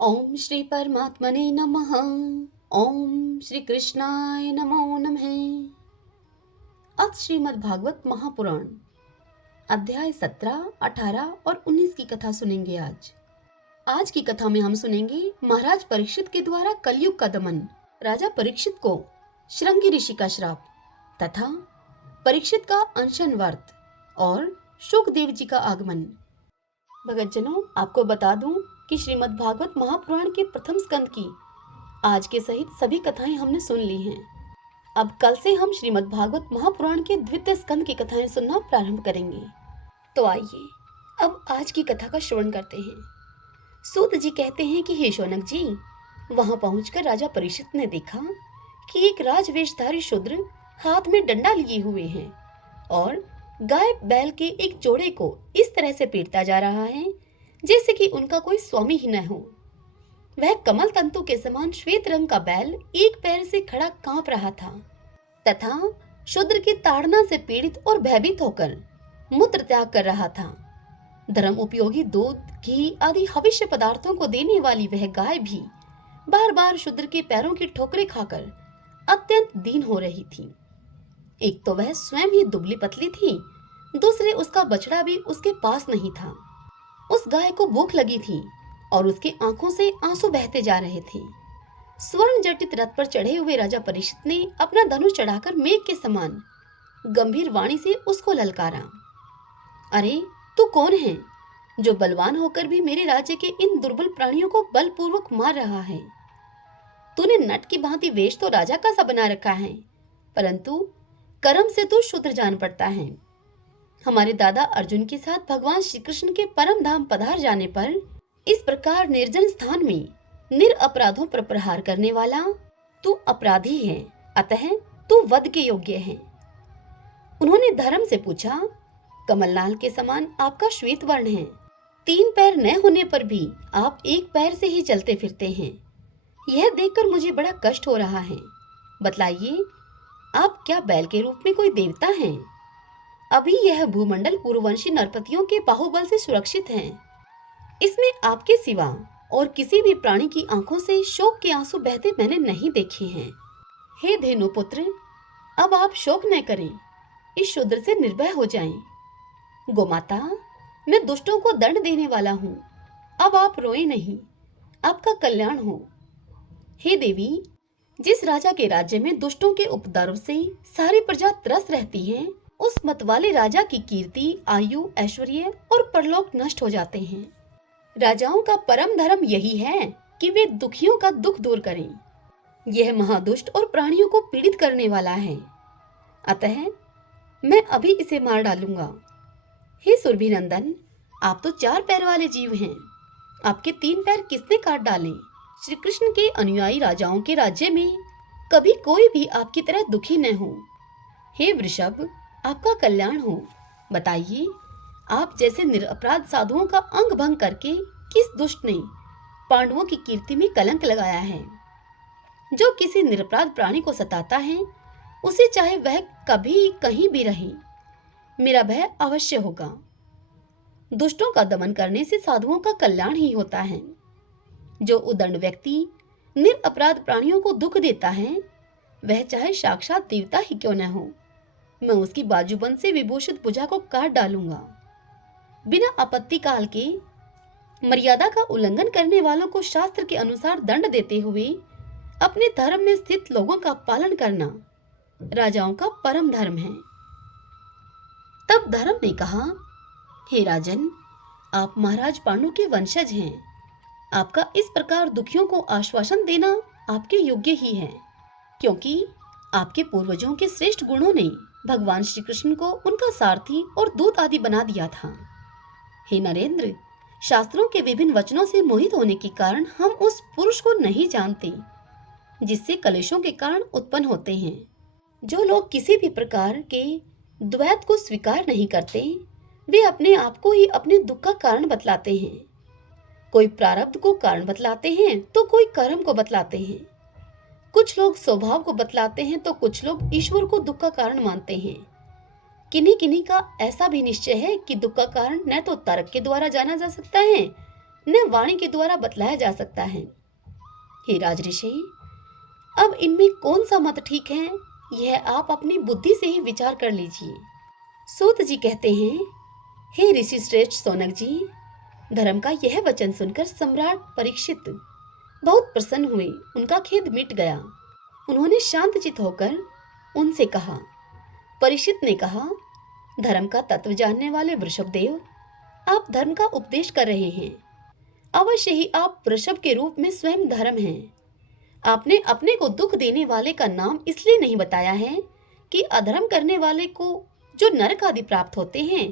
ओम श्री परमात्मने नमः। ओम श्री कृष्णाय नमो नमः। आज श्रीमद् भागवत महापुराण अध्याय 17, 18 और 19 की कथा सुनेंगे। आज की कथा में हम सुनेंगे महाराज परीक्षित के द्वारा कलयुग का दमन, राजा परीक्षित को श्रृंगी ऋषि का श्राप तथा परीक्षित का अनशन व्रत और शुकदेव जी का आगमन। भगतजनों, आपको बता दूं कि श्रीमद् भागवत महापुराण के प्रथम स्कंद की आज के सहित सभी कथाएं हमने सुन ली हैं। अब कल से हम श्रीमद् भागवत महापुराण के द्वितीय स्कंद की कथाएं सुनना प्रारंभ करेंगे। तो आइए अब आज की कथा का श्रवण करते हैं। सूत जी कहते हैं कि हे शौनक जी, वहां पहुंचकर राजा परीक्षित ने देखा कि एक राजवेशधारी शूद्र हाथ में डंडा लिए हुए हैं और गाय बैल के एक जोड़े को इस तरह से पीटता जा रहा है जैसे कि उनका कोई स्वामी ही न हो। वह कमल तंतु के समान श्वेत रंग का बैल एक पैर से खड़ा कांप रहा था तथा शूद्र की ताड़ना से पीड़ित और भयभीत होकर मूत्र त्याग कर रहा था। धर्म उपयोगी दूध, घी आदि हविष्य पदार्थों को देने वाली वह गाय भी बार बार शूद्र के पैरों की ठोकरें खाकर अत्यंत दीन हो रही थी। एक तो वह स्वयं ही दुबली पतली थी, दूसरे उसका बछड़ा भी उसके पास नहीं था। उस गाय को भूख लगी थी और उसकी आंखों से आंसू बहते जा रहे थे। स्वर्ण जटित रथ पर चढ़े हुए राजा परीक्षित ने अपना धनुष चढ़ाकर मेघ के समान गंभीर वाणी से उसको ललकारा। अरे, तू कौन है जो बलवान होकर भी मेरे राज्य के इन दुर्बल प्राणियों को बलपूर्वक मार रहा है? तूने नट की भांति वेश तो राजा का सा बना रखा है, परंतु कर्म से तू शूद्र जान पड़ता है। हमारे दादा अर्जुन के साथ भगवान श्री कृष्ण के परम धाम पधार जाने पर इस प्रकार निर्जन स्थान में निरअपराधों पर प्रहार करने वाला तू अपराधी है, अतः तू वध के योग्य है। उन्होंने धर्म से पूछा, कमलनाल के समान आपका श्वेत वर्ण है, 3 पैर न होने पर भी आप एक पैर से ही चलते फिरते हैं। यह देखकर मुझे बड़ा कष्ट हो रहा है। बतलाइए, आप क्या बैल के रूप में कोई देवता हैं? अभी यह भूमंडल पूर्ववंशी नरपतियों के बाहुबल से सुरक्षित है। इसमें आपके सिवा और किसी भी प्राणी की आंखों से शोक के आंसू बहते मैंने नहीं देखे हैं। हे धेनुपुत्र, अब आप शोक न करें, इस शूद्र से निर्भय हो जाएं। गोमाता, मैं दुष्टों को दंड देने वाला हूँ, अब आप रोए नहीं, आपका कल्याण हो। हे देवी, जिस राजा के राज्य में दुष्टों के उपद्रव से सारी प्रजा त्रस्त रहती है, उस मतवाले राजा की कीर्ति, आयु, ऐश्वर्य और परलोक नष्ट हो जाते हैं। राजाओं का परम धर्म यही है कि वे दुखियों का दुख दूर करें। यह महादुष्ट और प्राणियों को पीड़ित करने वाला है, अतः मैं अभी इसे मार डालूंगा। हे सुरभिनंदन, आप तो 4 पैर वाले जीव हैं, आपके 3 पैर किसने काट डाले? श्री कृष्ण के अनुयायी राजाओं के राज्य में कभी कोई भी आपकी तरह दुखी न हो। हे वृषभ, आपका कल्याण हो। बताइए, आप जैसे निरपराध साधुओं का अंग भंग करके किस दुष्ट ने पांडवों की कीर्ति में कलंक लगाया है? जो किसी निरपराध प्राणी को सताता है, उसे चाहे वह कभी कहीं भी रहे, मेरा भय अवश्य होगा। दुष्टों का दमन करने से साधुओं का कल्याण ही होता है। जो उदंड व्यक्ति निरपराध प्राणियों को दुख देता है, वह चाहे साक्षात देवता ही क्यों न हो, मैं उसकी बाजूबंद से विभूषित भुजा को काट डालूंगा। बिना आपत्ति काल के मर्यादा का उल्लंघन करने वालों को शास्त्र के अनुसार दंड देते हुए अपने धर्म में स्थित लोगों का पालन करना राजाओं का परम धर्म है। तब धर्म ने कहा, हे राजन, आप महाराज पांडु के वंशज हैं, आपका इस प्रकार दुखियों को आश्वासन देना आपके योग्य ही है, क्योंकि आपके पूर्वजों के श्रेष्ठ गुणों ने भगवान श्री कृष्ण को उनका सारथी और दूत आदि बना दिया था। हे नरेंद्र, शास्त्रों के विभिन्न वचनों से मोहित होने के कारण हम उस पुरुष को नहीं जानते जिससे कलेशों के कारण उत्पन्न होते हैं। जो लोग किसी भी प्रकार के द्वैत को स्वीकार नहीं करते, वे अपने आप को ही अपने दुख का कारण बतलाते हैं। कोई प्रारब्ध को कारण बतलाते हैं तो कोई कर्म को बतलाते हैं। कुछ लोग स्वभाव को बतलाते हैं तो कुछ लोग ईश्वर को दुख का कारण मानते हैं। किन्हीं किन्हीं का ऐसा भी निश्चय है कि दुख का कारण न तो तर्क के द्वारा जाना जा सकता है, न वाणी के द्वारा बतलाया जा सकता है। हे राजऋषि, अब इनमें कौन सा मत ठीक है, यह आप अपनी बुद्धि से ही विचार कर लीजिए। सूत जी कहते हैं, हे ऋषि श्रेष्ठ शौनक जी, धर्म का यह वचन सुनकर सम्राट परीक्षित बहुत प्रसन्न हुए, उनका खेद मिट गया। उन्होंने शांतचित होकर उनसे कहा। परीक्षित ने कहा, धर्म का तत्व जानने वाले वृषभदेव, आप धर्म का उपदेश कर रहे हैं। अवश्य ही आप वृषभ के रूप में स्वयं धर्म हैं। आपने अपने को दुख देने वाले का नाम इसलिए नहीं बताया है कि अधर्म करने वाले को जो नरक आदि प्राप्त होते हैं,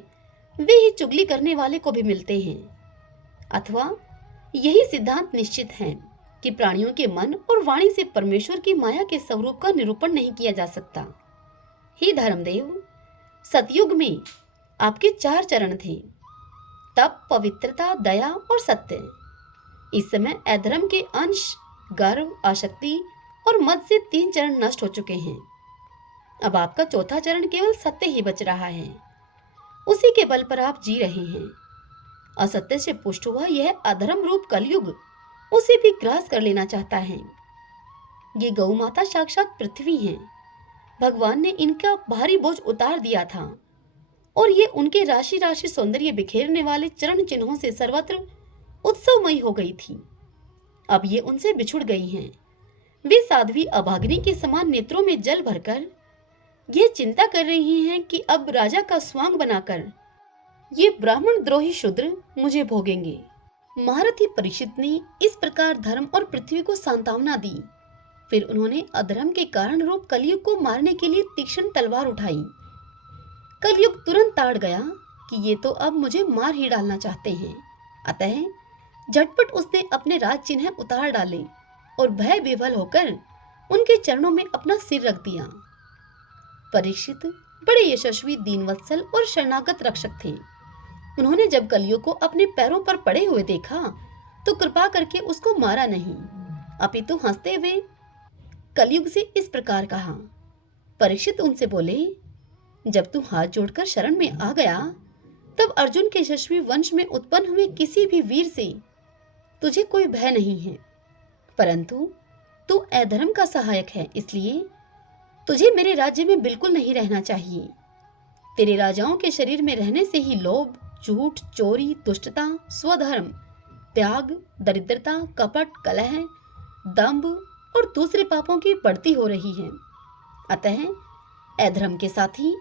वे ही चुगली करने वाले को भी मिलते हैं। अथवा यही सिद्धांत निश्चित है कि प्राणियों के मन और वाणी से परमेश्वर की माया के स्वरूप का निरूपण नहीं किया जा सकता। हे धर्मदेव, सतयुग में आपके 4 चरण थे, तप, पवित्रता, दया और सत्य। इस समय अधर्म के अंश, गर्व, आसक्ति और मद से 3 चरण नष्ट हो चुके हैं। अब आपका 4था चरण केवल सत्य ही बच रहा है। उसी के बल पर आप जी रहे हैं। असत्य से पुष्ट हुआ यह अधर्म रूप कलयुग उसे भी ग्रास कर लेना चाहता है। ये गौ माता साक्षात पृथ्वी हैं। भगवान ने इनका भारी बोझ उतार दिया था और ये उनके राशि राशि सौंदर्य बिखेरने वाले चरण चिन्हों से सर्वत्र उत्सवमयी हो गई थी। अब ये उनसे बिछुड़ गई हैं। वे साध्वी अभागिनी के समान नेत्रों में जल भरकर यह चिंता कर रही हैं कि अब राजा का स्वांग बनाकर ये ब्राह्मण द्रोही शूद्र मुझे भोगेंगे। महारथी परीक्षित ने इस प्रकार धर्म और पृथ्वी को सांत्वना दी। फिर उन्होंने अधर्म के कारण रूप कलयुग को मारने के लिए तीक्ष्ण तलवार उठाई। कलयुग तुरंत ताड़ गया कि ये तो अब मुझे मार ही डालना चाहते हैं। अतः झटपट उसने अपने राज चिन्ह उतार डाले और भय विह्वल होकर उनके चरणों में अपना सिर रख दिया। परीक्षित बड़े यशस्वी, दीनवत्सल और शरणागत रक्षक थे। उन्होंने जब कलयुग को अपने पैरों पर पड़े हुए देखा तो कृपा करके उसको मारा नहीं, अपितु हंसते हुए कलयुग से इस प्रकार कहा। परीक्षित उनसे बोले, जब तू हाथ जोड़कर शरण में आ गया तब अर्जुन के यशस्वी वंश में उत्पन्न हुए किसी भी वीर से तुझे कोई भय नहीं है, परंतु तू अधर्म का सहायक है, इसलिए तुझे मेरे राज्य में बिल्कुल नहीं रहना चाहिए। तेरे राजाओं के शरीर में रहने से ही लोभ, झूठ, चोरी, दुष्टता, स्वधर्म, त्याग, दरिद्रता, कपट, कलह, दंभ और दूसरे पापों की बढ़ती हो रही है। अतः अधर्म के साथी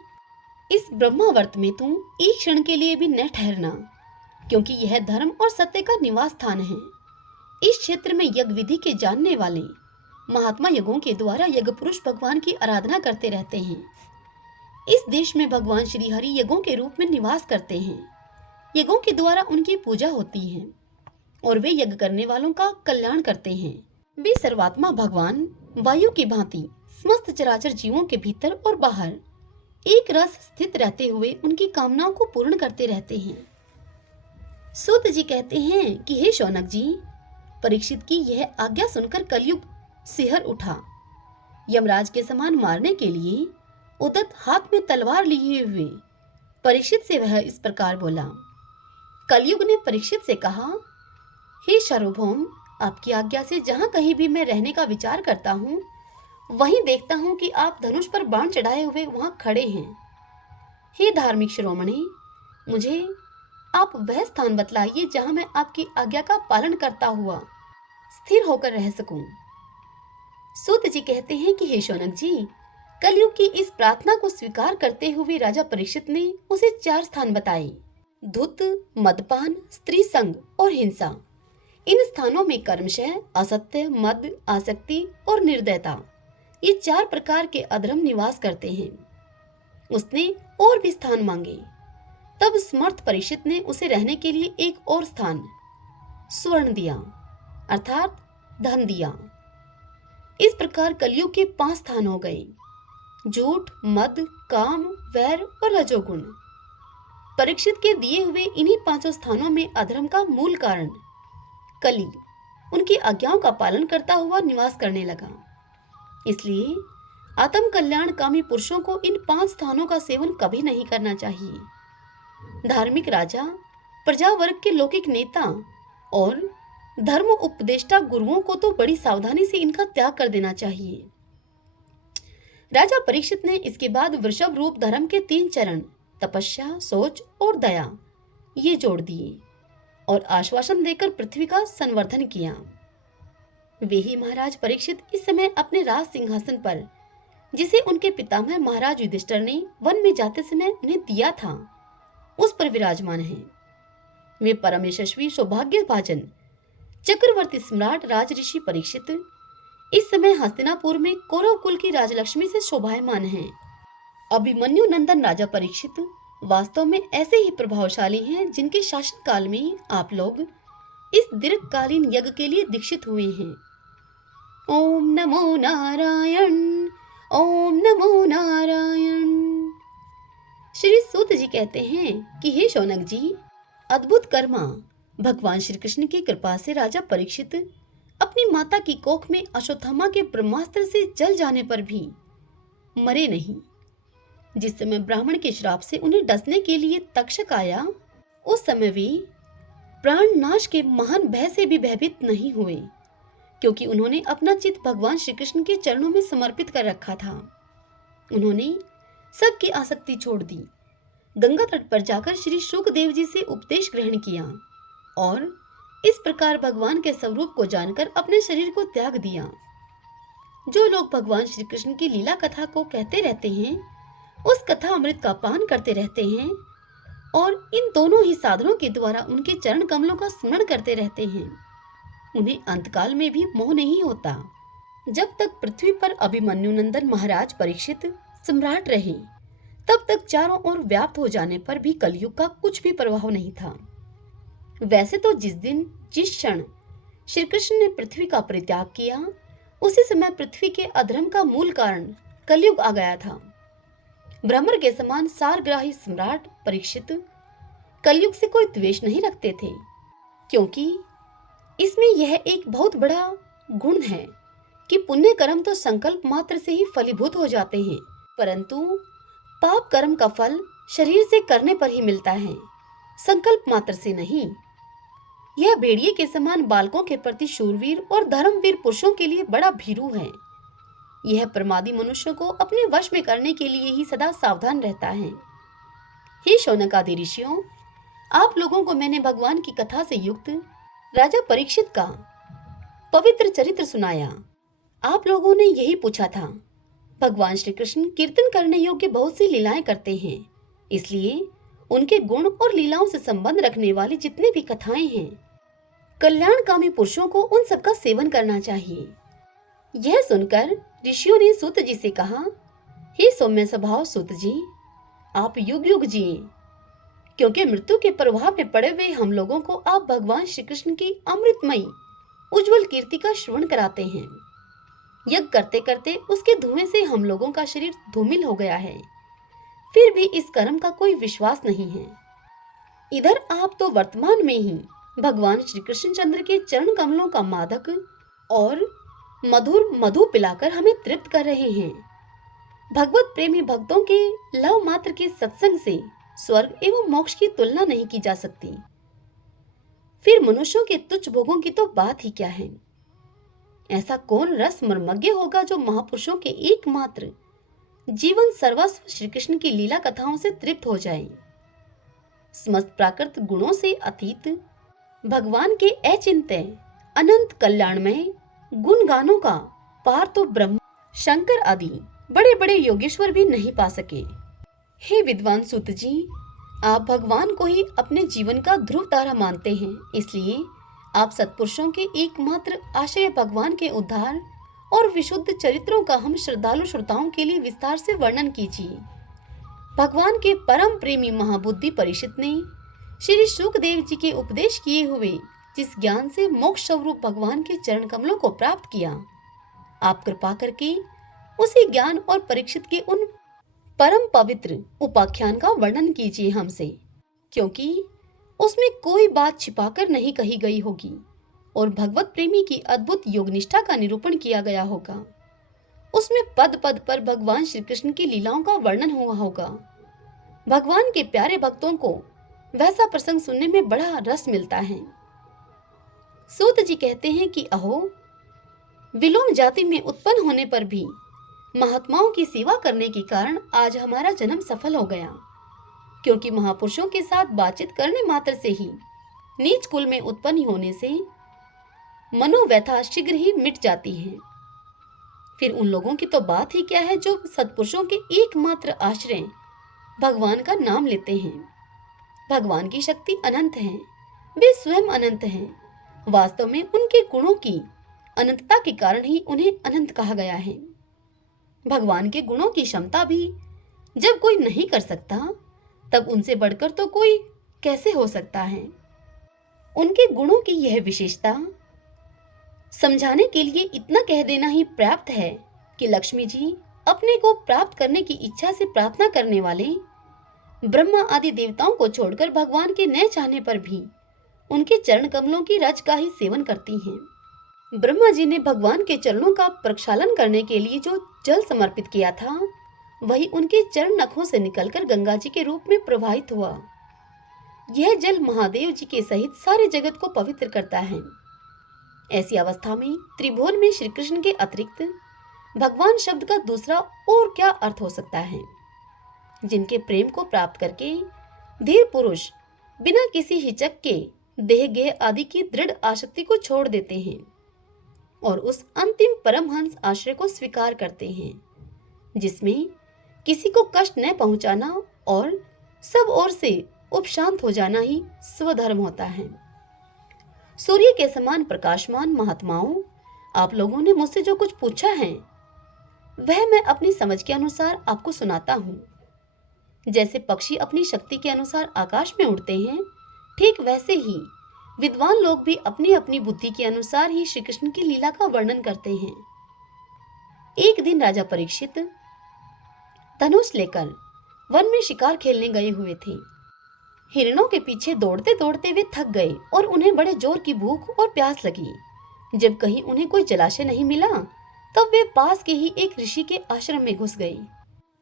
इस ब्रह्मावर्त में तू एक क्षण के लिए भी न ठहरना, क्योंकि यह धर्म और सत्य का निवास स्थान है। इस क्षेत्र में यज्ञ विधि के जानने वाले महात्मा यज्ञों के द्वारा यज्ञ पुरुष भगवान की आराधना करते रहते हैं। इस देश में भगवान श्री हरि यज्ञों के रूप में निवास करते हैं। यज्ञों के द्वारा उनकी पूजा होती है और वे यज्ञ करने वालों का कल्याण करते हैं। वे सर्वात्मा भगवान वायु की भांति समस्त चराचर जीवों के भीतर और बाहर एक रस स्थित रहते हुए उनकी कामनाओं को पूर्ण करते रहते हैं। सूत जी कहते हैं कि हे शौनक जी, परीक्षित की यह आज्ञा सुनकर कलयुग सिहर उठा। यमराज के समान मारने के लिए उदत हाथ में तलवार लिए हुए परीक्षित से वह इस प्रकार बोला। कलयुग ने परीक्षित से कहा, हे सार्वभौम, आपकी आज्ञा से जहां कहीं भी मैं रहने का विचार करता हूँ, वहीं देखता हूँ कि आप धनुष पर बाण चढ़ाए हुए वहां खड़े हैं। हे धार्मिक शिरोमणि, मुझे आप वह स्थान बतलाइए जहां मैं आपकी आज्ञा का पालन करता हुआ स्थिर होकर रह सकूं। सूत जी कहते हैं कि हे शौनक जी, कलयुग की इस प्रार्थना को स्वीकार करते हुए राजा परीक्षित ने उसे 4 स्थान बताए: धुत, मदपान, स्त्री संग और हिंसा। इन स्थानों में कर्मशः, असत्य, मद, आसक्ति और निर्दयता, ये 4 प्रकार के अधर्म निवास करते हैं। उसने और भी स्थान मांगे। तब समर्थ परीक्षित ने उसे रहने के लिए एक और स्थान स्वर्ण दिया, अर्थात धन दिया। इस प्रकार कलयुग के 5 स्थान हो गए: झूठ, मद, काम, वैर और रजोगुण। परीक्षित के दिए हुए इन्हीं 5 स्थानों में अधर्म का मूल कारण कली उनकी आज्ञाओं का पालन करता हुआ निवास करने लगा। इसलिए आत्म कल्याणकामी पुरुषों को इन 5 स्थानों का सेवन कभी नहीं करना चाहिए। धार्मिक राजा, प्रजा वर्ग के लौकिक नेता और धर्म उपदेष्टा गुरुओं को तो बड़ी सावधानी से इनका त्याग कर देना चाहिए। राजा परीक्षित ने इसके बाद वृषभ रूप धर्म के 3 चरण तपस्या, सोच और दया ये जोड़ दिए और आश्वासन देकर पृथ्वी का संवर्धन किया। वे ही महाराज परीक्षित इस समय अपने राज सिंहासन पर, जिसे उनके पितामह महाराज युधिष्ठिर ने वन में जाते समय उन्हें दिया था, उस पर विराजमान हैं। वे परम यशस्वी सौभाग्यभाजन चक्रवर्ती सम्राट राज ऋषि परीक्षित इस समय हस्तिनापुर में कौरव कुल की राजलक्ष्मी से शोभायमान हैं। अभिमन्यु नंदन राजा परीक्षित वास्तव में ऐसे ही प्रभावशाली हैं जिनके शासन काल में आप लोग इस दीर्घकालीन यज्ञ के लिए दीक्षित हुए हैं। ओम नमो नारायण, ओम नमो नारायण। श्री सूत जी कहते हैं कि हे शौनक जी, अद्भुत कर्मा भगवान श्री कृष्ण की कृपा से राजा परीक्षित अपनी माता की कोख में अश्वत्थामा के ब्रह्मास्त्र से जल जाने पर भी मरे नहीं। जिस समय ब्राह्मण के श्राप से उन्हें डसने के लिए तक्षक आया, उस समय वे प्राण नाश के महान भय से भी भयभीत नहीं हुए, क्योंकि उन्होंने अपना चित्त भगवान श्री कृष्ण के चरणों में समर्पित कर रखा था। उन्होंने सबकी आसक्ति छोड़ दी, गंगा तट पर जाकर श्री शुकदेव जी से उपदेश ग्रहण किया और इस प्रकार भगवान के स्वरूप को जानकर अपने शरीर को त्याग दिया। जो लोग भगवान श्री कृष्ण की लीला कथा को कहते रहते हैं, उस कथा अमृत का पान करते रहते हैं और इन दोनों ही साधनों के द्वारा उनके चरण कमलों का स्मरण करते रहते हैं, उन्हें अंतकाल में भी मोह नहीं होता। जब तक पृथ्वी पर अभिमन्यु नंदन महाराज परीक्षित सम्राट रहे, तब तक चारों ओर व्याप्त हो जाने पर भी कलयुग का कुछ भी प्रभाव नहीं था। वैसे तो जिस दिन जिस क्षण श्री कृष्ण ने पृथ्वी का परित्याग किया, उसी समय पृथ्वी के अधर्म का मूल कारण कलयुग आ गया था। ब्रह्मर के समान सारग्राही सम्राट परीक्षित कलयुग से कोई द्वेष नहीं रखते थे, क्योंकि इसमें यह एक बहुत बड़ा गुण है कि पुण्य कर्म तो संकल्प मात्र से ही फलीभूत हो जाते हैं, परंतु पाप कर्म का फल शरीर से करने पर ही मिलता है, संकल्प मात्र से नहीं। यह भेड़िए के समान बालकों के प्रति शूरवीर और धर्मवीर पुरुषों के लिए बड़ा भीरू है। यह प्रमादी मनुष्यों को अपने वश में करने के लिए ही सदा सावधान रहता है। हे शौनकादि ऋषियों, आप लोगों को मैंने भगवान की कथा से युक्त राजा परीक्षित का पवित्र चरित्र सुनाया। आप लोगों ने यही पूछा था, भगवान श्री कृष्ण कीर्तन करने योग्य बहुत सी लीलाएं करते हैं, इसलिए उनके गुण और लीलाओं से संबंध रखने वाली जितनी भी कथाएं हैं, कल्याणकामी पुरुषों को उन सबका सेवन करना चाहिए। यह सुनकर ऋषियों ने सूत जी से कहा, हे सौम्य स्वभाव सूत जी, आप युग युग जिए, क्योंकि मृत्यु के प्रभाव में पड़े हुए हम लोगों को आप भगवान श्री कृष्ण की अमृतमयी उज्जवल कीर्ति का श्रवण कराते हैं। यज्ञ करते करते उसके धुएं से हम लोगों का शरीर धूमिल हो गया है, फिर भी इस कर्म का कोई विश्वास नहीं है। इधर आप तो वर्तमान में ही भगवान श्री कृष्णचंद्र के चरण कमलों का मादक और मधुर मधु पिलाकर हमें तृप्त कर रहे हैं। भगवत प्रेमी भक्तों के लव मात्र के सत्संग से स्वर्ग एवं मोक्ष की तुलना नहीं की जा सकती, फिर मनुष्यों के तुच्छ भोगों की तो बात ही क्या है। ऐसा कौन रस मर्मज्ञ होगा जो महापुरुषों के एकमात्र जीवन सर्वस्व श्री कृष्ण की लीला कथाओं से तृप्त हो जाए। समस्त प्राकृत गुणों से अतीत भगवान के अचिंत्य अनंत कल्याणमय गुण गानों का पार तो ब्रह्मा शंकर आदि बड़े बड़े योगेश्वर भी नहीं पा सके। हे विद्वान सूत जी, आप भगवान को ही अपने जीवन का ध्रुव तारा मानते हैं, इसलिए आप सत्पुरुषों के एकमात्र आश्रय भगवान के उद्धार और विशुद्ध चरित्रों का हम श्रद्धालु श्रोताओं के लिए विस्तार से वर्णन कीजिए। भगवान के परम प्रेमी महाबुद्धि परीक्षित ने श्री शुकदेव जी के उपदेश किए हुए जिस ज्ञान से मोक्ष स्वरूप भगवान के चरण कमलों को प्राप्त किया, आप कृपा करके उसी ज्ञान और परीक्षित के उन परम पवित्र उपाख्यान का वर्णन कीजिए हमसे, क्योंकि उसमें कोई बात छिपाकर नहीं कही गई होगी और भगवत प्रेमी की अद्भुत योग निष्ठा का निरूपण किया गया होगा। उसमें पद पद पर भगवान श्री कृष्ण की लीलाओं का वर्णन हुआ होगा। भगवान के प्यारे भक्तों को वैसा प्रसंग सुनने में बड़ा रस मिलता है। सूत जी कहते हैं कि अहो, विलोम जाति में उत्पन्न होने पर भी महात्माओं की सेवा करने के कारण आज हमारा जन्म सफल हो गया, क्योंकि महापुरुषों के साथ बातचीत करने मात्र से ही नीच कुल में उत्पन्न होने से मनोव्यथा शीघ्र ही मिट जाती है। फिर उन लोगों की तो बात ही क्या है जो सत्पुरुषों के एकमात्र आश्रय भगवान का नाम लेते हैं। भगवान की शक्ति अनंत है, वे स्वयं अनंत हैं। वास्तव में उनके गुणों की अनंतता के कारण ही उन्हें अनंत कहा गया है। भगवान के गुणों की क्षमता भी जब कोई नहीं कर सकता, तब उनसे बढ़कर तो कोई कैसे हो सकता है। उनके गुणों की यह विशेषता समझाने के लिए इतना कह देना ही पर्याप्त है कि लक्ष्मी जी अपने को प्राप्त करने की इच्छा से प्रार्थना करने वाले ब्रह्मा आदि देवताओं को छोड़कर भगवान के न चाहने पर भी उनके चरण कमलों की रज का ही सेवन करती हैं। ब्रह्मा जी ने भगवान के चरणों का प्रक्षालन करने के लिए जो जल समर्पित किया था, वही उनके चरण नखों से निकलकर गंगा जी के रूप में प्रवाहित हुआ। यह जल महादेव जी के सहित सारे जगत को पवित्र करता है। ऐसी अवस्था में त्रिभुवन में श्री कृष्ण के अतिरिक्त भगवान शब्द का दूसरा और क्या अर्थ हो सकता है। जिनके प्रेम को प्राप्त करके धीर पुरुष बिना किसी हिचक के देह गेह आदि की दृढ़ आसक्ति को छोड़ देते हैं और उस अंतिम परमहंस आश्रय को स्वीकार करते हैं, जिसमें किसी को कष्ट न पहुंचाना और सब ओर से उपशांत हो जाना ही स्वधर्म होता है। सूर्य के समान प्रकाशमान महात्माओं, आप लोगों ने मुझसे जो कुछ पूछा है वह मैं अपनी समझ के अनुसार आपको सुनाता हूँ। जैसे पक्षी अपनी शक्ति के अनुसार आकाश में उड़ते हैं, ठीक वैसे ही विद्वान लोग भी अपनी अपनी बुद्धि के अनुसार ही श्री कृष्ण की लीला का वर्णन करते हैं। एक दिन राजा परीक्षित धनुष लेकर वन में शिकार खेलने गए हुए थे। हिरणों के पीछे दौड़ते दौड़ते वे थक गए और उन्हें बड़े जोर की भूख और प्यास लगी। जब कहीं उन्हें कोई जलाशय नहीं मिला, तब वे पास के ही एक ऋषि के आश्रम में घुस गए।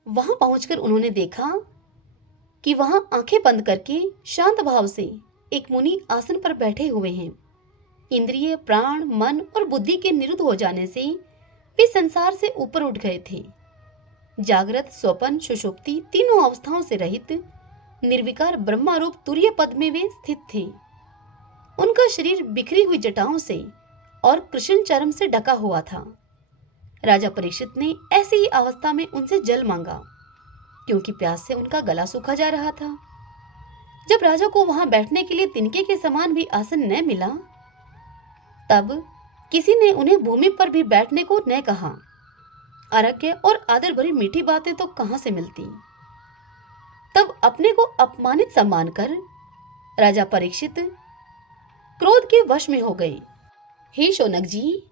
वहां पहुंचकर उन्होंने देखा कि वहां आंखें बंद करके शांत भाव से एक मुनि आसन पर बैठे हुए हैं। इंद्रिय, प्राण, मन और बुद्धि के निरुद्ध हो जाने से वे संसार से ऊपर उठ गए थे। जागृत, स्वप्न, सुषुप्ति तीनों अवस्थाओं से रहित निर्विकार ब्रह्मारूप तुरीय पद में वे स्थित थे। उनका शरीर बिखरी हुई जटाओं से और कृष्ण चर्म से ढका हुआ था। राजा परीक्षित ने ऐसी ही अवस्था में उनसे जल मांगा, क्योंकि प्यास से उनका गला सूखा जा रहा था। जब राजा को वहां बैठने के लिए तिनके के समान भी आसन न मिला, तब किसी ने उन्हें भूमि पर भी बैठने को न कहा। आरोग्य और आदर भरी मीठी बातें तो कहां से मिलती। तब अपने को अपमानित सा मानकर राजा परीक्षित क्रोध के वश में हो गए। हे शौनक जी,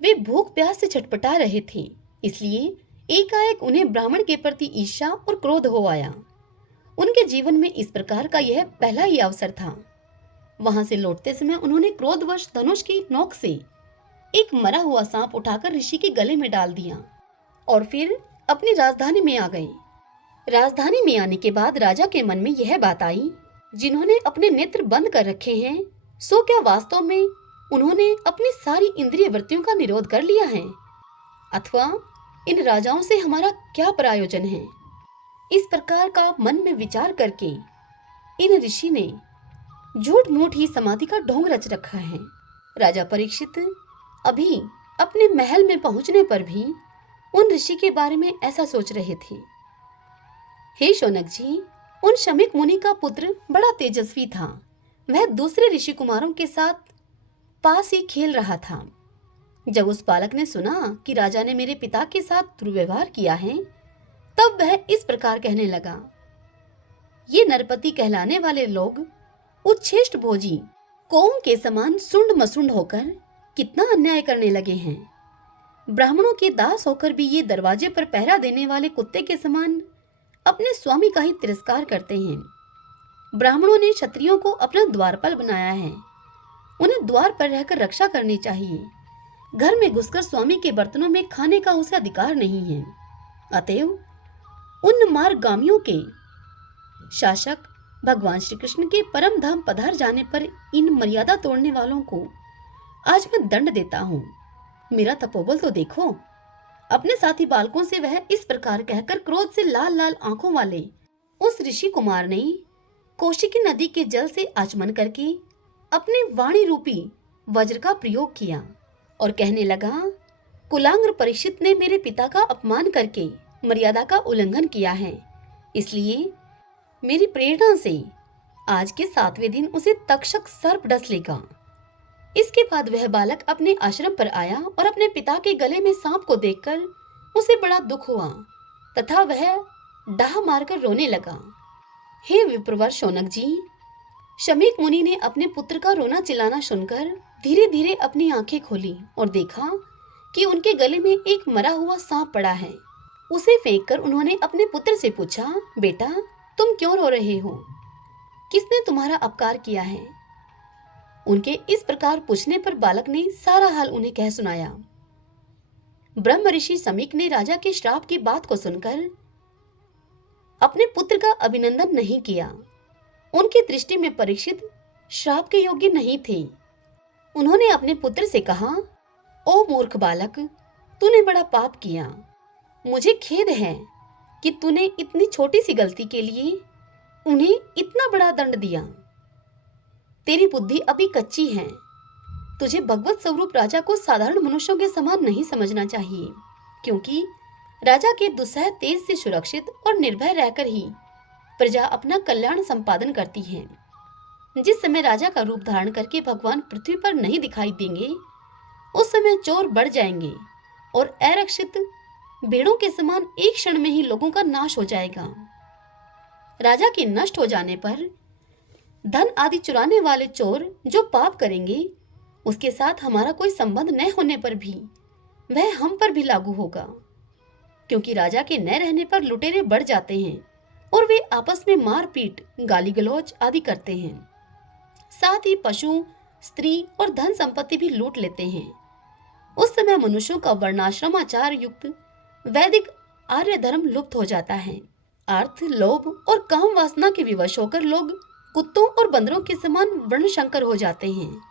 वे भूख प्यास से छटपटा रहे थे, इसलिए एकाएक उन्हें ब्राह्मण के प्रति ईर्ष्या और क्रोध हो आया। उनके जीवन में इस प्रकार का यह पहला ही अवसर था। वहां से लौटते समय उन्होंने क्रोधवश धनुष की नोक से एक मरा हुआ सांप उठाकर ऋषि के गले में डाल दिया और फिर अपनी राजधानी में आ गए। राजधानी में आने के बाद राजा के मन में यह बात आई, जिन्होंने अपने नेत्र बंद कर रखे हैं, सो क्या वास्तव में उन्होंने अपनी सारी इंद्रिय वृत्तियों का निरोध कर लिया है, अथवा इन राजाओं से हमारा क्या प्रयोजन है। इस प्रकार का मन में विचार करके इन ऋषि ने झूठ मूठ ही समाधि का ढोंग रच रखा है। राजा परीक्षित अभी अपने महल में पहुंचने पर भी उन ऋषि के बारे में ऐसा सोच रहे थे। हे शौनक जी, उन शमीक मुनि का पुत्र बड़ा तेजस्वी था। वह दूसरे ऋषि कुमारों के साथ पास ही खेल रहा था। जब उस बालक ने सुना कि राजा ने मेरे पिता के साथ दुर्व्यवहार किया है, तब वह इस प्रकार कहने लगा, ये नरपति कहलाने वाले लोग उच्छेष्ट भोजी कौम के समान सुंड मसुंड होकर कितना अन्याय करने लगे हैं। ब्राह्मणों के दास होकर भी ये दरवाजे पर पहरा देने वाले कुत्ते के समान अपने स्वामी का ही तिरस्कार करते हैं। ब्राह्मणों ने क्षत्रियों को अपना द्वारपाल बनाया है। उन्हें द्वार पर रहकर रक्षा करनी चाहिए। घर में घुसकर स्वामी के बर्तनों में खाने का उसे अधिकार नहीं है। अतएव उन मार्गगामियों के शासक भगवान श्री कृष्ण के परम धाम पधार जाने पर इन मर्यादा तोड़ने वालों को आज मैं दंड देता हूँ, मेरा तपोबल तो देखो। अपने साथी बालकों से वह इस प्रकार कहकर क्रोध से लाल लाल आंखों वाले उस ऋषि कुमार ने कौशिकी नदी के जल से आचमन करके अपने वाणी रूपी वज्र का प्रयोग किया और कहने लगा, कुलांग्र परीक्षित ने मेरे पिता का अपमान करके मर्यादा का उल्लंघन किया है, इसलिए मेरी प्रेरणा से आज के 7वें दिन उसे तक्षक सर्प डस लेगा। इसके बाद वह बालक अपने आश्रम पर आया और अपने पिता के गले में सांप को देखकर उसे बड़ा दुख हुआ तथा वह डाह मारकर रोने लगा। हे विप्रवर शौनक जी, शमीक मुनि ने अपने पुत्र का रोना चिल्लाना सुनकर धीरे धीरे अपनी आंखें खोली और देखा कि उनके गले में एक मरा हुआ सांप पड़ा है। उसे फेंककर उन्होंने अपने पुत्र से पूछा, बेटा तुम क्यों रो रहे हो? किसने तुम्हारा अपकार किया है? उनके इस प्रकार पूछने पर बालक ने सारा हाल उन्हें कह सुनाया। ब्रह्म ऋषि समीक ने राजा के श्राप की बात को सुनकर अपने पुत्र का अभिनंदन नहीं किया। उनकी दृष्टि में परीक्षित श्राप के योग्य नहीं थे। उन्होंने अपने पुत्र से कहा, ओ मूर्ख बालक, तूने बड़ा पाप किया। मुझे खेद है कि तूने इतनी छोटी सी गलती के लिए उन्हें इतना बड़ा दंड दिया। तेरी बुद्धि अभी कच्ची है। तुझे भगवत स्वरूप राजा को साधारण मनुष्यों के समान नहीं समझना चाहिए, क्योंकि राजा के दुस्सह तेज से सुरक्षित और निर्भय रहकर ही प्रजा अपना कल्याण संपादन करती है। जिस समय राजा का रूप धारण करके भगवान पृथ्वी पर नहीं दिखाई देंगे, उस समय चोर बढ़ जाएंगे और अरक्षित भेड़ों के समान एक क्षण में ही लोगों का नाश हो जाएगा। राजा के नष्ट हो जाने पर धन आदि चुराने वाले चोर जो पाप करेंगे, उसके साथ हमारा कोई संबंध न होने पर भी वह हम पर भी लागू होगा, क्योंकि राजा के न रहने पर लुटेरे बढ़ जाते हैं और वे आपस में मारपीट, गाली गलौज आदि करते हैं। साथ ही पशु, स्त्री और धन संपत्ति भी लूट लेते हैं। उस समय मनुष्यों का वर्णाश्रमाचार युक्त वैदिक आर्य धर्म लुप्त हो जाता है। अर्थ, लोभ और काम वासना के विवश होकर लोग कुत्तों और बंदरों के समान वर्णशंकर हो जाते हैं।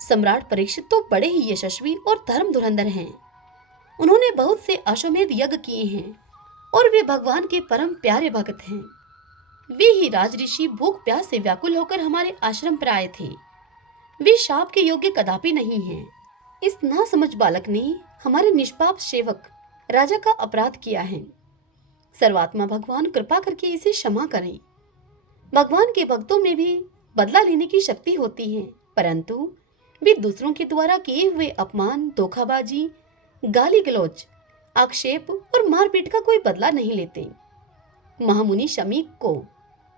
सम्राट परीक्षित तो बड़े ही यशस्वी और धर्म धुरंधर हैं। उन्होंने बहुत से अश्वमेध यज्ञ किए हैं और वे भगवान के परम प्यारे भक्त हैं। वे ही राजऋषि भूख प्यास से व्याकुल होकर हमारे आश्रम पर आए थे। वे शाप के योग्य कदापि नहीं हैं। इस नासमझ बालक ने हमारे निष्पाप सेवक राजा का अपराध किया है। सर्वात्मा भगवान कृपा करके इसे क्षमा करें। भगवान के भक्तों में भी बदला लेने की शक्ति होती है, परंतु वे दूसरों के द्वारा किए हुए अपमान, धोखाबाजी, गाली गलौज, आक्षेप और मारपीट का कोई बदला नहीं लेते। महामुनि शमीक को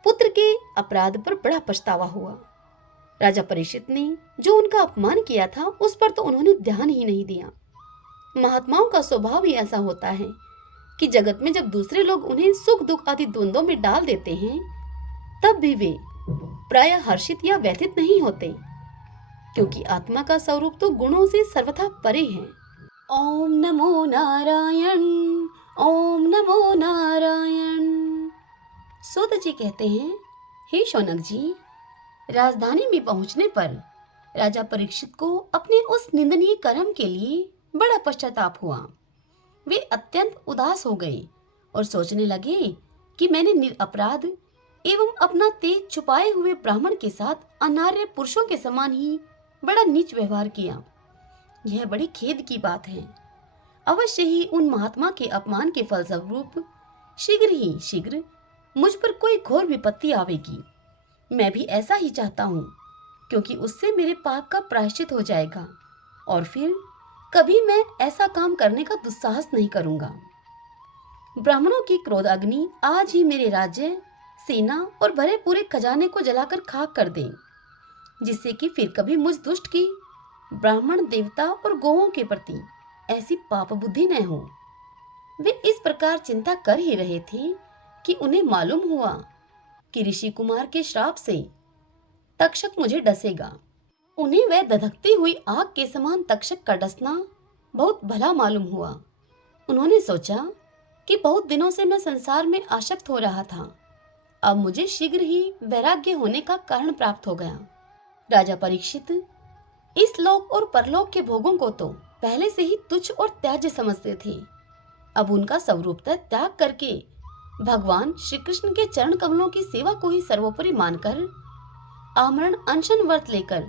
पुत्र के अपराध पर बड़ा पछतावा हुआ। राजा परीक्षित ने जो उनका अपमान किया था, उस पर तो उन्होंने ध्यान ही नहीं दिया। महात्माओं का स्वभाव ही ऐसा होता है कि जगत में जब दूसरे लोग उन्हें सुख दुख आदि द्वंद्वों में डाल देते हैं, तब भी वे प्रायः हर्षित या व्यथित नहीं होते, क्योंकि आत्मा का स्वरूप तो गुणों से सर्वथा परे है। ओम नमो नारायण, ओम नमो नारायण। सूत जी कहते हैं, हे शौनक जी, राजधानी में पहुंचने पर राजा परीक्षित को अपने उस निंदनीय कर्म के लिए बड़ा पश्चाताप हुआ। वे अत्यंत उदास हो गए और सोचने लगे कि मैंने निरपराध एवं अपना तेज छुपाए हुए ब्राह्मण के साथ अनार्य पुरुषों के समान ही बड़ा नीच व्यवहार किया। यह बड़ी खेद की बात है। अवश्य ही उन महात्मा के अपमान के फलस्वरूप शीघ्र मुझ पर कोई घोर विपत्ति आवेगी। मैं भी ऐसा ही चाहता हूँ, क्योंकि उससे मेरे पाप का प्रायश्चित हो जाएगा और फिर कभी मैं ऐसा काम करने का दुस्साहस नहीं करूंगा। ब्राह्मणों की क्रोध अग्नि आज ही मेरे राज्य, सेना और भरे पूरे खजाने को जलाकर खाक कर दे, जिससे कि फिर कभी मुझ दुष्ट की ब्राह्मण, देवता और गौओं के प्रति ऐसी पाप बुद्धि न हो। वे इस प्रकार चिंता कर ही रहे थे कि उन्हें मालूम हुआ कि ऋषि कुमार के श्राप से तक्षक मुझे डसेगा। उन्हें वह धधकती हुई आग के समान तक्षक का डसना बहुत भला मालूम हुआ। उन्होंने सोचा कि बहुत दिनों से मैं संसार में आसक्त हो रहा था, अब मुझे शीघ्र ही वैराग्य होने का कारण प्राप्त हो गया। राजा परीक्षित, इस लोक और परलोक के भोगों को तो पहले से ही तुच्छ और त्याज्य समझते थे। अब उनका स्वरूपतः त्याग करके भगवान श्री कृष्ण के चरण कमलों की सेवा को ही सर्वोपरि मानकर आमरण अनशन व्रत लेकर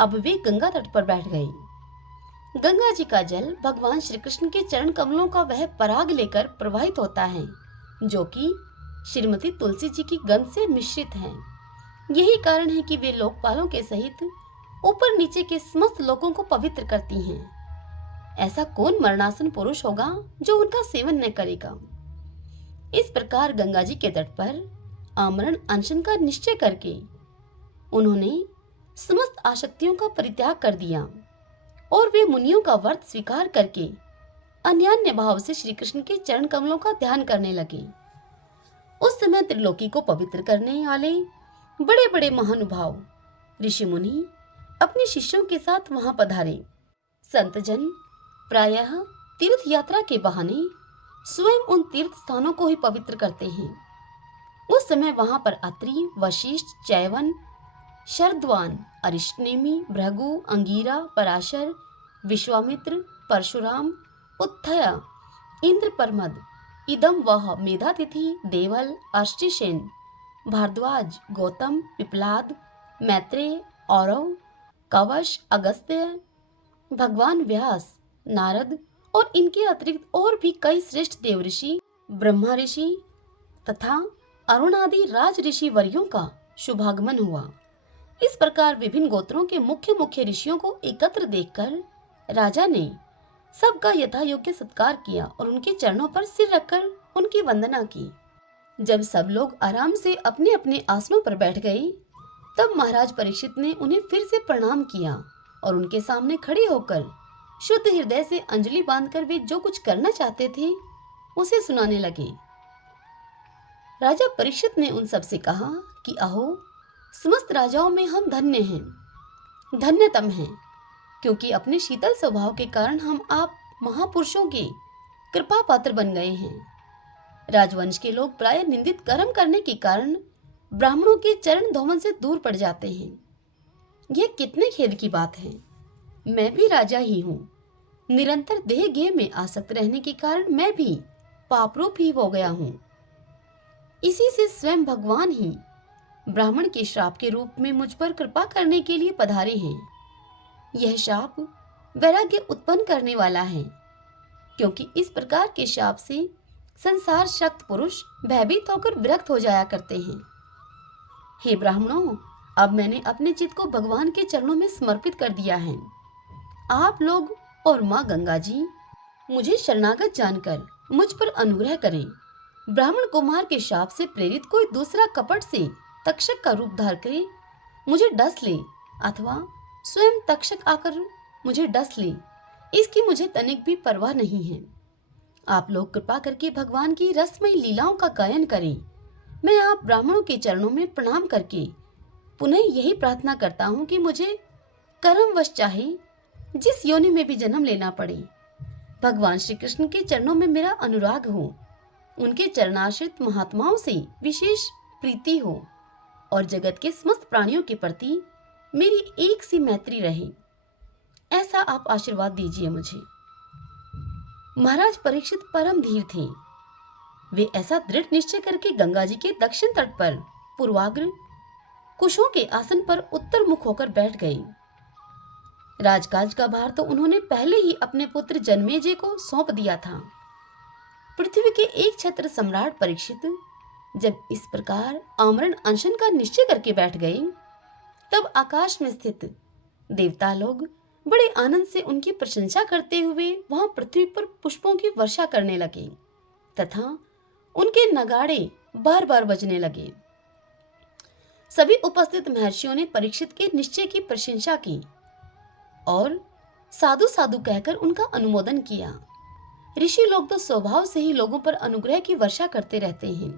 अब वे गंगा तट पर बैठ गए। गंगा जी का जल भगवान श्री कृष्ण के चरण कमलों का वह पराग लेकर प्रवाहित होता है जो कि श्रीमती तुलसी जी की गंध से मिश्रित है। यही कारण है कि वे लोकपालों के सहित ऊपर नीचे के समस्त लोगों को पवित्र करती हैं। ऐसा कौन मरणासन पुरुष होगा जो उनका सेवन न करेगा। इस प्रकार गंगा जी के तट पर आमरण अनशन का निश्चय करके उन्होंने समस्त आसक्तियों का परित्याग कर दिया और वे मुनियों का व्रत स्वीकार करके अन्यान्य भाव से श्री कृष्ण के चरण कमलों का ध्यान करने लगे। उस समय त्रिलोकी को पवित्र करने वाले बड़े बड़े महानुभाव ऋषि मुनि अपने शिष्यों के साथ वहां पधारे। संतजन प्रायः तीर्थ यात्रा के बहाने स्वयं उन तीर्थ स्थानों को ही पवित्र करते हैं। उस समय वहां पर अत्रि, वशिष्ठ, चैवन, शरद्वान, अरिष्टनेमि, भृगु, अंगीरा, पराशर, विश्वामित्र, परशुराम, उत्थया, इंद्र परमद, इदम वह, मेधातिथि, देवल, अर्ष्टिसेन, भारद्वाज, गौतम, पिपलाद, मैत्रेय, औरव, कवश, अगस्त्य, भगवान व्यास, नारद और इनके अतिरिक्त और भी कई श्रेष्ठ देव ऋषि, ब्रह्मा ऋषि तथा अरुण आदि राज ऋषि वर्यों का शुभागमन हुआ। इस प्रकार विभिन्न गोत्रों के मुख्य मुख्य ऋषियों को एकत्र देखकर राजा ने सबका यथा योग्य सत्कार किया और उनके चरणों पर सिर रखकर उनकी वंदना की। जब सब लोग आराम से अपने अपने आसनों पर बैठ गए तब महाराज परीक्षित ने उन्हें फिर से प्रणाम किया और उनके सामने खड़े होकर शुद्ध हृदय से अंजलि बांधकर वे जो कुछ करना चाहते थे उसे सुनाने लगे। राजा परीक्षित ने उन सब से कहा कि अहो, समस्त राजाओं में हम धन्य हैं, धन्यतम हैं, क्योंकि अपने शीतल स्वभाव के कारण हम आप महापुरुषों के कृपा पात्र बन गए हैं। राजवंश के लोग प्राय निंदित कर्म करने के कारण ब्राह्मणों के चरण धोवन से दूर पड़ जाते हैं। यह कितने खेद की बात है। मैं भी राजा ही हूँ। निरंतर देह गेह में आसक्त रहने के कारण मैं भी पापरूप ही हो गया हूँ। इसी से स्वयं भगवान ही ब्राह्मण के श्राप के रूप में मुझ पर कृपा करने के लिए पधारे हैं। यह शाप वैराग्य उत्पन्न करने वाला है, क्योंकि इस प्रकार के शाप से संसार शक्त पुरुष भयभीत होकर विरक्त हो जाया करते हैं। हे ब्राह्मणों, अब मैंने अपने चित्त को भगवान के चरणों में समर्पित कर दिया है। आप लोग और माँ गंगा जी मुझे शरणागत जानकर मुझ पर अनुग्रह करें। ब्राह्मण कुमार के शाप से प्रेरित कोई दूसरा कपट से तक्षक का रूप धार करे मुझे डस ले अथवा स्वयं तक्षक आकर मुझे डस ले, इसकी मुझे तनिक भी परवाह नहीं है। आप लोग कृपा करके भगवान की रसमयी लीलाओं का गायन करें। मैं आप ब्राह्मणों के चरणों में प्रणाम करके पुनः यही प्रार्थना करता हूँ कि मुझे कर्मवश चाहे जिस योनि में भी जन्म लेना पड़े, भगवान श्री कृष्ण के चरणों में मेरा अनुराग हो, उनके चरणाश्रित महात्माओं से विशेष प्रीति हो और जगत के समस्त प्राणियों के प्रति मेरी एक सी मैत्री रहे। ऐसा आप आशीर्वाद दीजिए मुझे। महाराज परीक्षित परम धीर थे। वे ऐसा दृढ़ निश्चय करके गंगा जी के दक्षिण तट पर पूर्वाग्र कुशों के आसन पर उत्तर मुख होकर बैठ गए। राजकाज का भार तो उन्होंने पहले ही अपने पुत्र जन्मेजय को सौंप दिया था। पृथ्वी के एक छत्र सम्राट परीक्षित जब इस प्रकार आमरण अनशन का निश्चय करके बैठ गए, तब आकाश में स्थित देवता लोग बड़े आनंद से उनकी प्रशंसा करते हुए वहां पृथ्वी पर पुष्पों की वर्षा करने लगे तथा उनके नगाड़े बार बार बजने लगे। सभी उपस्थित महर्षियों ने परीक्षित के निश्चय की प्रशंसा की और साधु साधु कहकर उनका अनुमोदन किया। ऋषि लोग तो स्वभाव से ही लोगों पर अनुग्रह की वर्षा करते रहते हैं।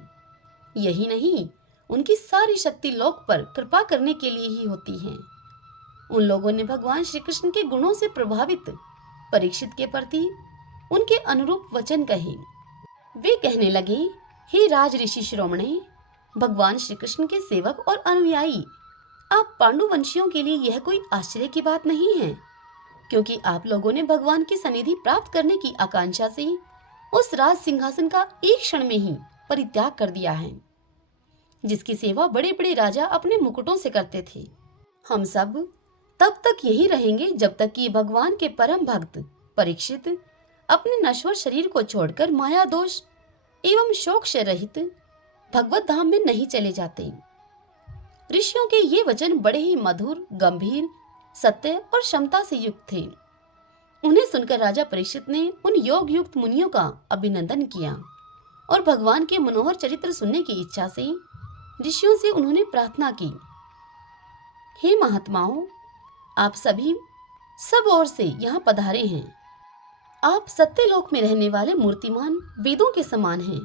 यही नहीं, उनकी सारी शक्ति लोक पर कृपा करने के लिए ही होती है। उन लोगों ने भगवान श्री कृष्ण के गुणों से प्रभावित परीक्षित के प्रति उनके अनुरूप वचन कहे। वे कहने लगे, हे राज ऋषि शिरोमणे, भगवान श्री कृष्ण के सेवक और अनुयायी, आप पांडुवंशियों के लिए यह कोई आश्चर्य की बात नहीं है, क्योंकि आप लोगों ने भगवान की सनिधि प्राप्त करने की आकांक्षा से उस राज सिंहासन का एक क्षण में ही परित्याग कर दिया है, जिसकी सेवा बड़े बड़े राजा अपने मुकुटों से करते थे। हम सब तब तक यही रहेंगे जब तक कि भगवान के परम भक्त परीक्षित अपने नश्वर शरीर को छोड़कर माया दोष एवं शोक से रहित भगवत धाम में नहीं चले जाते। ऋषियों के ये वचन बड़े ही मधुर, गंभीर, सत्य और क्षमता से युक्त थे। उन्हें सुनकर राजा परीक्षित ने उन योग युक्त मुनियों का अभिनंदन किया और भगवान के मनोहर चरित्र सुनने की इच्छा से ऋषियों से उन्होंने प्रार्थना की, हे महात्माओं, आप सभी सब ओर से यहाँ पधारे हैं। आप सत्यलोक में रहने वाले मूर्तिमान वेदों के समान हैं।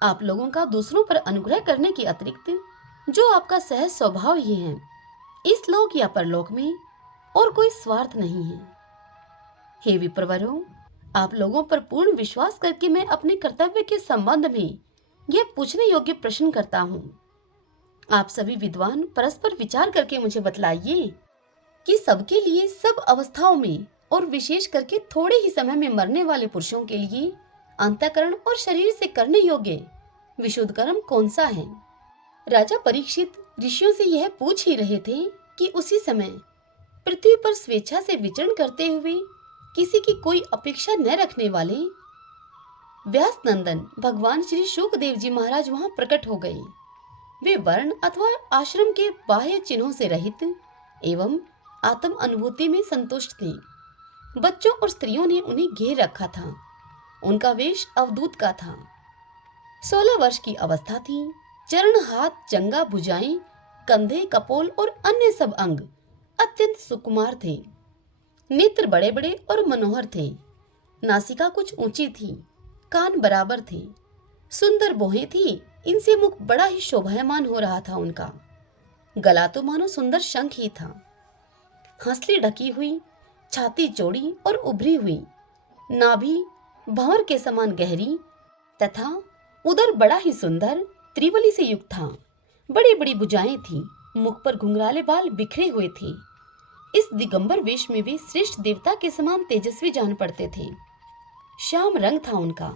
आप लोगों का दूसरों पर अनुग्रह करने के अतिरिक्त जो आपका सहज स्वभाव ही है, इस लोक या परलोक में और कोई स्वार्थ नहीं है। हे विप्रवरों, आप लोगों पर पूर्ण विश्वास करके मैं अपने कर्तव्य के संबंध में यह पूछने योग्य प्रश्न करता हूँ। आप सभी विद्वान परस्पर विचार करके मुझे बतलाइए कि सबके लिए सब अवस्थाओं में और विशेष करके थोड़े ही समय में मरने वाले पुरुषों के लिए अंतःकरण और शरीर से करने योग्य विशुद्ध कर्म कौन सा है। राजा परीक्षित ऋषियों से यह पूछ ही रहे थे कि उसी समय पृथ्वी पर स्वेच्छा से विचरण करते हुए किसी की कोई अपेक्षा न रखने वाले व्यास नंदन भगवान श्री शुकदेव जी महाराज वहां प्रकट हो गए। वे वर्ण अथवा आश्रम के बाह्य चिन्हों से रहित एवं आत्म अनुभूति में संतुष्ट थे। बच्चों और स्त्रियों ने उन्हें घेर रखा था। उनका वेश अवधूत का था। 16 वर्ष की अवस्था थी। चरण, हाथ, जंगा, भुजाएं, कंधे, कपोल और अन्य सब अंग अत्यंत सुकुमार थे। नेत्र बड़े बड़े और मनोहर थे। नासिका कुछ ऊंची थी, कान बराबर थे, सुंदर भौहें थी। इनसे मुख बड़ा ही शोभायमान हो रहा था। उनका गला तो मानो सुंदर शंख ही था। हंसली ढकी हुई, छाती चौड़ी और उभरी हुई, नाभि भंवर के समान गहरी तथा उदर बड़ा ही सुंदर त्रिवली से युक्त था। बड़ी बड़ी भुजाएं थी। मुख पर घुंघराले बाल बिखरे हुए थे। इस दिगंबर वेश में वे श्रेष्ठ देवता के समान तेजस्वी जान पड़ते थे। श्याम रंग था उनका।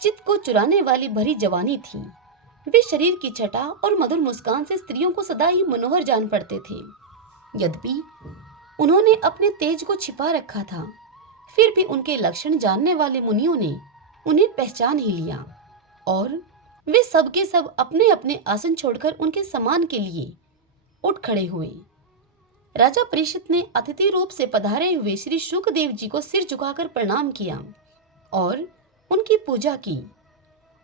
चित्त को चुराने वाली भरी जवानी थी। वे शरीर की छटा और मधुर मुस्कान से स्त्रियों को सदा ही मनोहर जान पड़ते थे। यद्यपि उन्होंने अपने तेज को छिपा रखा था, फिर भी उनके लक्षण जानने वाले मुनियों ने उन्हें पहचान ही लिया और वे सबके सब अपने अपने आसन छोड़कर उनके सम्मान के लिए उठ खड़े हुए। राजा परीक्षित ने अतिथि रूप से पधारे हुए श्री शुकदेव जी को सिर झुकाकर प्रणाम किया और उनकी पूजा की।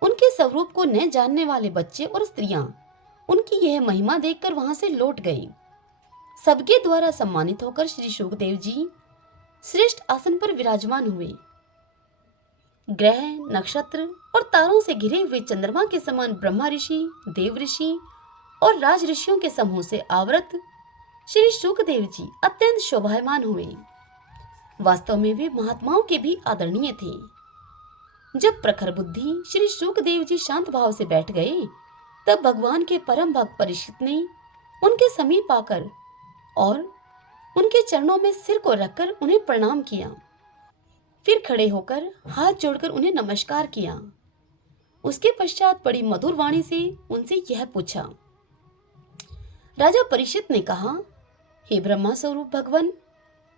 उनके स्वरूप को न जानने वाले बच्चे और स्त्रियां उनकी यह महिमा देखकर वहां से लौट गए। सबके द्वारा सम्मानित होकर श्री शुकदेव जी श्रेष्ठ आसन पर विराजमान हुए। ग्रह, नक्षत्र और तारों से घिरे हुए चंद्रमा के समान ब्रह्मा ऋषि, देव ऋषि और राज ऋषियों के समूह से आवृत श्री शुकदेव जी अत्यंत शोभायमान हुए। वास्तव में वे महात्माओं के भी आदरणीय थे। जब प्रखर बुद्धि श्री शुकदेव जी शांत भाव से बैठ गए, तब भगवान के परम भक्त परीक्षित ने उनके समीप आकर और उनके चरणों में सिर को रखकर उन्हें प्रणाम किया। फिर खड़े होकर हाथ जोड़कर उन्हें नमस्कार किया। उसके पश्चात बड़ी मधुर वाणी से उनसे यह पूछा। राजा परीक्षित ने कहा, हे ब्रह्मा स्वरूप भगवान,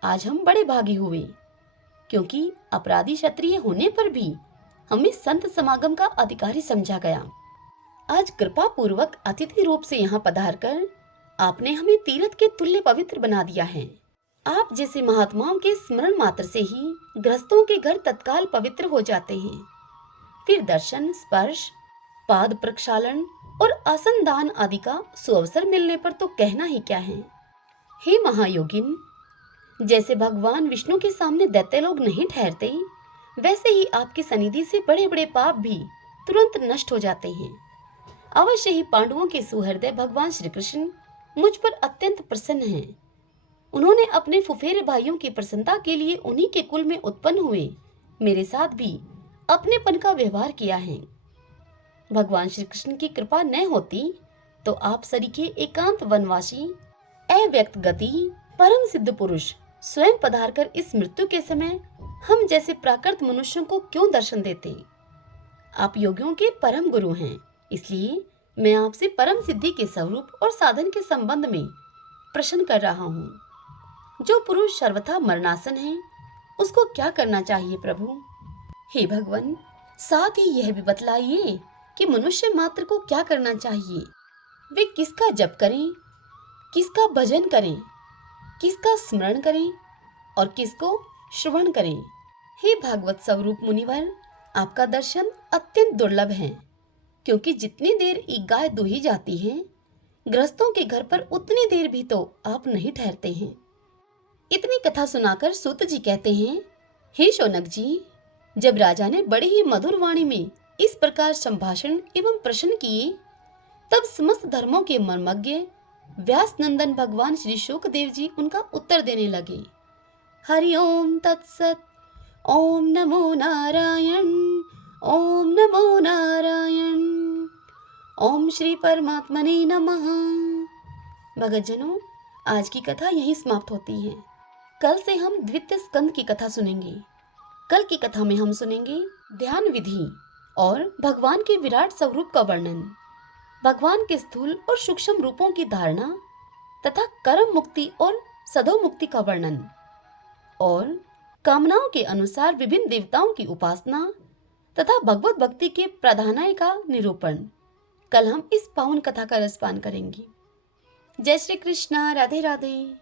आज हम बड़े भागी हुए, क्योंकि अपराधी क्षत्रिय होने पर भी हमें संत समागम का अधिकारी समझा गया। आज कृपा पूर्वक अतिथि रूप से यहाँ पधार कर आपने हमें तीर्थ के तुल्य पवित्र बना दिया है। आप जैसे महात्माओं के स्मरण मात्र से ही गृहस्थों के घर तत्काल पवित्र हो जाते हैं। फिर दर्शन, स्पर्श, पाद प्रक्षालन और आसन दान आदि का सुअवसर मिलने पर तो कहना ही क्या है। हे महायोगिन, जैसे भगवान विष्णु के सामने दैत्य लोग नहीं ठहरते, वैसे ही आपकी सनिधि से बड़े बड़े पाप भी तुरंत नष्ट हो जाते हैं। अवश्य ही पांडवों के सुहृदय भगवान श्री कृष्ण मुझ पर अत्यंत प्रसन्न हैं। उन्होंने अपने फुफेरे भाइयों की प्रसन्नता के लिए उन्हीं के कुल में उत्पन्न हुए मेरे साथ भी अपनेपन का व्यवहार किया है। भगवान श्री कृष्ण की कृपा न होती तो आप सरीखे एकांत वनवासी अव्यक्त गति परम सिद्ध पुरुष स्वयं पधार कर इस मृत्यु के समय हम जैसे प्राकृत मनुष्यों को क्यों दर्शन देते? आप योगियों के परम गुरु हैं, इसलिए मैं आपसे परम सिद्धि के स्वरूप और साधन के संबंध में प्रश्न कर रहा हूँ। जो पुरुष सर्वथा मरणासन है, उसको क्या करना चाहिए प्रभु? हे भगवान, साथ ही यह भी बतलाइए कि मनुष्य मात्र को क्या करना चाहिए। वे किसका जप करें, किसका भजन करें, किसका स्मरण करें और किसको श्रवण करें। हे भागवत स्वरूप मुनिवर, आपका दर्शन अत्यंत दुर्लभ है, क्योंकि जितनी देर एक गाय दूही जाती है, गृहस्थों के घर पर उतनी देर भी तो आप नहीं ठहरते हैं। इतनी कथा सुनाकर सूत जी कहते हैं, हे शौनक जी, जब राजा ने बड़ी ही मधुर वाणी में इस प्रकार संभाषण एवं प्रश्न किए, तब समस्त धर्मों के मर्मज्ञ व्यास नंदन भगवान श्री शुकदेव जी उनका उत्तर देने लगे। हरि ओम तत्सत। ओम नमो नारायण। ओम नमो नारायण। ओम श्री परमात्मने नमः। भगतजनों, आज की कथा यहीं समाप्त होती है। कल से हम द्वितीय स्कंद की कथा सुनेंगे। कल की कथा में हम सुनेंगे ध्यान विधि और भगवान के विराट स्वरूप का वर्णन, भगवान के स्थूल और सूक्ष्म रूपों की धारणा तथा कर्म मुक्ति और सदो मुक्ति का वर्णन और कामनाओं के अनुसार विभिन्न देवताओं की उपासना तथा भगवत भक्ति के प्राधान्य का निरूपण। कल हम इस पावन कथा का रसपान करेंगे। जय श्री कृष्णा। राधे राधे।